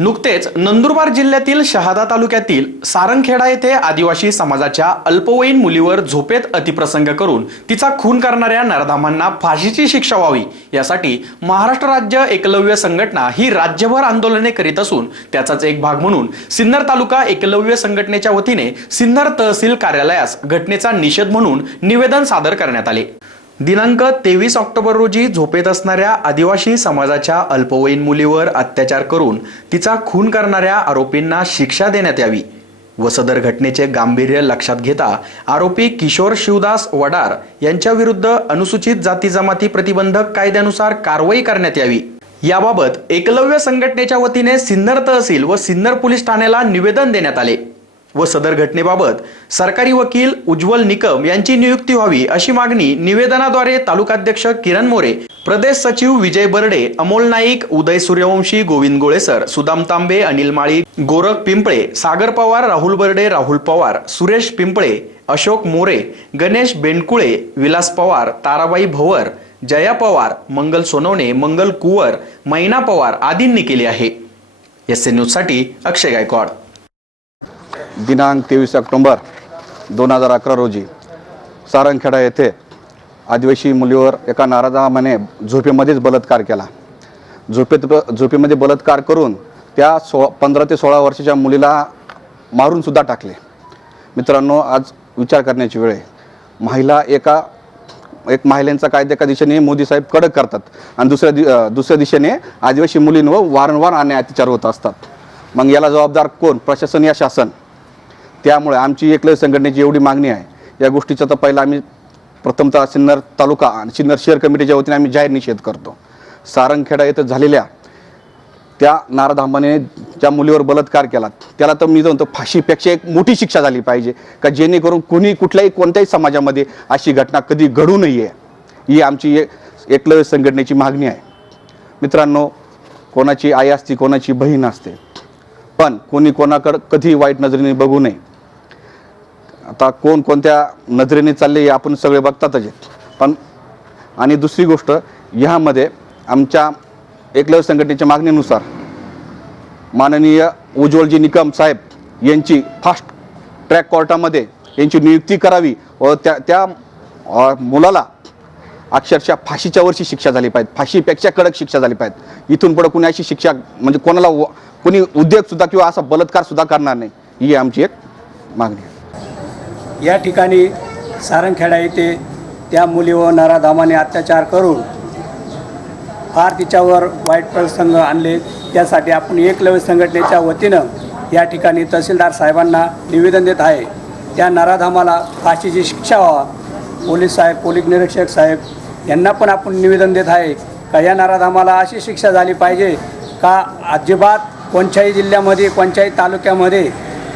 नुकतेच नंदुरबार जिल्ह्यातील शहादा तालुक्यातील सारंगखेडा येथे आदिवासी समाजाच्या अल्पवयीन मुलीवर झोपेत अतिप्रसंग करून तिचा खून करणाऱ्या नरधामांना फाशीची शिक्षा व्हावी यासाठी महाराष्ट्र राज्य एकलव्य संघटना ही राज्यभर आंदोलने करीत असून त्याचाच एक भाग म्हणून सिन्नर तालुका एकलव्य संघटनेच्या वतीने सिन्नर तहसील कार्यालयास घटनेचा निषेध म्हणून निवेदन सादर करण्यात आले. दिनांक तेवीस ऑक्टोबर रोजी झोपेत असणाऱ्या आदिवासी समाजाच्या अल्पवयीन मुलीवर अत्याचार करून तिचा खून करणाऱ्या आरोपींना शिक्षा देण्यात यावी व सदर घटनेचे गांभीर्य लक्षात घेता आरोपी किशोर शिवदास वडार यांच्याविरुद्ध अनुसूचित जाती जमाती प्रतिबंधक कायद्यानुसार कारवाई करण्यात यावी. याबाबत एकलव्य संघटनेच्या वतीने सिन्नर तहसील व सिन्नर पोलीस ठाण्याला निवेदन देण्यात आले. व सदर घटनेबाबत सरकारी वकील उज्ज्वल निकम यांची नियुक्ती व्हावी अशी मागणी निवेदनाद्वारे तालुकाध्यक्ष किरण मोरे प्रदेश सचिव विजय बर्डे अमोल नाईक उदय सूर्यवंशी गोविंद गोळेसर सुदाम तांबे अनिल माळी गोरख पिंपळे सागर पवार राहुल बर्डे राहुल पवार सुरेश पिंपळे अशोक मोरे गणेश बेंडकुळे विलास पवार ताराबाई भवर जया पवार मंगल सोनवणे मंगल कुवर मैना पवार आदींनी केले आहे. एस एन न्यूजसाठी अक्षय गायकवाड. दिनांक तेवीस ऑक्टोंबर दोन हजार अकरा रोजी सारंगखेडा येथे आदिवासी मुलीवर एका नाराजामाने झोपेमध्येच बलात्कार केला. झोपेत झोपेमध्ये बलात्कार करून त्या सो पंधरा ते सोळा वर्षाच्या मुलीला मारूनसुद्धा टाकले. मित्रांनो आज विचार करण्याची वेळ आहे. महिला एका एक महिलांचा कायदा एका दिशेने मोदी साहेब कडक करतात आणि दुसऱ्या दि दुसऱ्या दिशेने आदिवासी मुलींवर वारंवार अन्याय अत्याचार होत असतात. मग याला जबाबदार कोण? प्रशासन या शासन. त्यामुळे आमची एकलव्य संघटनेची एवढी मागणी आहे. या गोष्टीचा तर पहिला आम्ही प्रथमतः सिन्नर तालुका आणि सिन्नर शहर कमिटीच्या वतीने आम्ही जाहीर निषेध करतो. सारंगखेडा येथे झालेल्या त्या नारधांबाने ज्या मुलीवर बलात्कार केला त्याला तर मी म्हणतो फाशीपेक्षा एक मोठी शिक्षा झाली पाहिजे का जेणेकरून कुणी कुठल्याही कोणत्याही समाजामध्ये अशी घटना कधी घडू नये ही आमची एक एकलव्य संघटनेची मागणी आहे. मित्रांनो कोणाची आई असते कोणाची बहीण असते पण कोणी कोणाकडं कधी वाईट नजरेने बघू नये. आता कोण कोणत्या नजरेने चालले हे आपण सगळे बघतातच आहेत पण आणि दुसरी गोष्ट ह्यामध्ये आमच्या एकलव्य संघटनेच्या मागणीनुसार माननीय उज्ज्वलजी निकम साहेब यांची फास्ट ट्रॅक कोर्टामध्ये यांची नियुक्ती करावी व त्या त्या मुलाला अक्षरशः फाशीच्या वर्षी शिक्षा झाली पाहिजे. फाशीपेक्षा कडक शिक्षा झाली पाहिजे. इथून पुढे कुणी अशी शिक्षा म्हणजे कोणाला व- कुणी उद्योगसुद्धा किंवा असा बलात्कारसुद्धा करणार नाही ही आमची एक मागणी आहे. या ठिकाणी सारंगखेडा येथे त्या मुलीवर नराधामाने अत्याचार करून फार तिच्यावर वाईट प्रसंग आणले. त्यासाठी आपण एकलव्य संघटनेच्या वतीनं या ठिकाणी तहसीलदार साहेबांना निवेदन देत आहे. त्या नराधामाला फाशीची शिक्षा व्हावा. पोलीस साहेब पोलीस निरीक्षक साहेब यांना पण आपण निवेदन देत आहे का या नराधामाला अशी शिक्षा झाली पाहिजे का अजिबात कोणत्याही जिल्ह्यामध्ये कोणत्याही तालुक्यामध्ये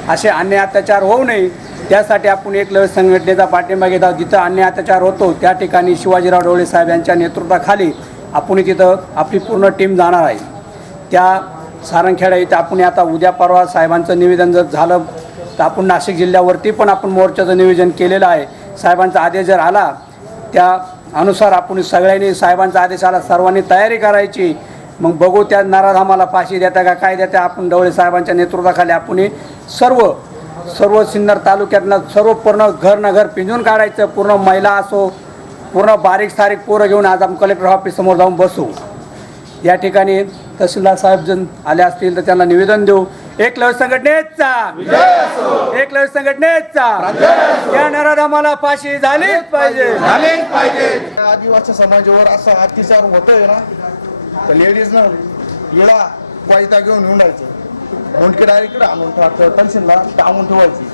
असे अन्याय अत्याचार होऊ नये त्यासाठी आपण एकलव्य संघटनेचा पाठिंबा घेत आहोत. जिथं अन्य अत्याचार होतो त्या ठिकाणी शिवाजीराव डोळे साहेब यांच्या नेतृत्वाखाली आपण तिथं आपली पूर्ण टीम जाणार आहे. त्या सारंगखेडा इथं आपण आता उद्या परवा साहेबांचं निवेदन जर झालं तर आपण नाशिक जिल्ह्यावरती पण आपण मोर्चाचं नियोजन केलेलं आहे. साहेबांचा आदेश जर आला त्या अनुसार आपण सगळ्यांनी साहेबांचा आदेश आला सर्वांनी तयारी करायची. मग बघू त्या नाराधामाला फाशी देता का काय देता आपण डवळे साहेबांच्या नेतृत्वाखाली आपण सर्व सर्व सिन्नर तालुक्यातनं सर्व पूर्ण घर न घर पिंजून काढायचं पूर्ण महिला असो पूर्ण बारीक सारीक पोरं घेऊन आज आपण कलेक्टर ऑफिससमोर जाऊन बसू. या ठिकाणी तहसीलदार साहेब जण आले असतील तर त्यांना निवेदन देऊ. एकलव्य संघटनेचा. एकलव्य संघटनेचा. या नराधामाला फाशी झालीच पाहिजे. त्या आदिवासी समाजावर असा अत्याचार होतोय ना तर लेडीज ना येळा पायता घेऊन हिंडायचं. मुंडके डायरेक्ट आणून ठेवा तहसीलला टांगून ठेवायची.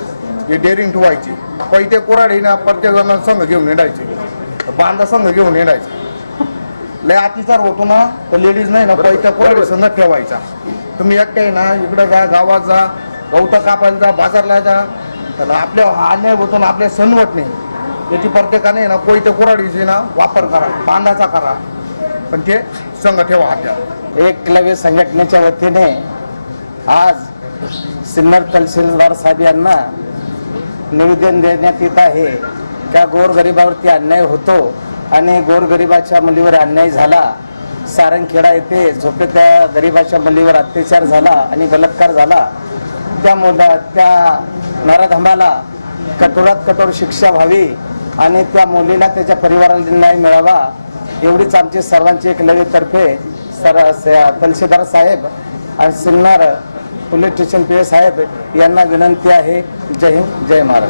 हे डेअरिंग ठेवायची. पैते कोराडी ना प्रत्येक जण संघ घेऊन येणायचे बांधा संघ घेऊन येणायचे लय अतिचार होतो ना तर लेडीज नाही ना पैत्या कोराडी संघ ठेवायचा. तुम्ही एकटे ना इकडं जा गावात जा गवता कापायला जा बाजारला जा तर आपल्या अन्याय होतो ना आपल्या सणवट नाही त्याची प्रत्येकाने ना कोयते कुराडीचे ना वापर करा बांधाचा करा. पण ते संघ ठेवा हात्यात एकलव्य संघटनेच्या वतीने आज सिन्नर तहसीलदार साहेब यांना निवेदन देण्यात येत आहे. का गोरगरिबावरती अन्याय होतो आणि गोरगरिबाच्या मुलीवर अन्याय झाला? सारंगखेडा येथे झोपेच्या गरिबाच्या मुलीवर अत्याचार झाला आणि बलात्कार झाला. त्या मुला त्या नराधमाला कठोरात कठोर शिक्षा व्हावी आणि त्या मुलीला त्याच्या परिवाराला न्याय मिळावा एवढीच आमची सर्वांची एक तर्फे सर तहसीलदार साहेब आणि सिन्नर पोलीस स्टेशन पी साहेब यांना विनंती आहे. जय हिंद जय महाराष्ट्र.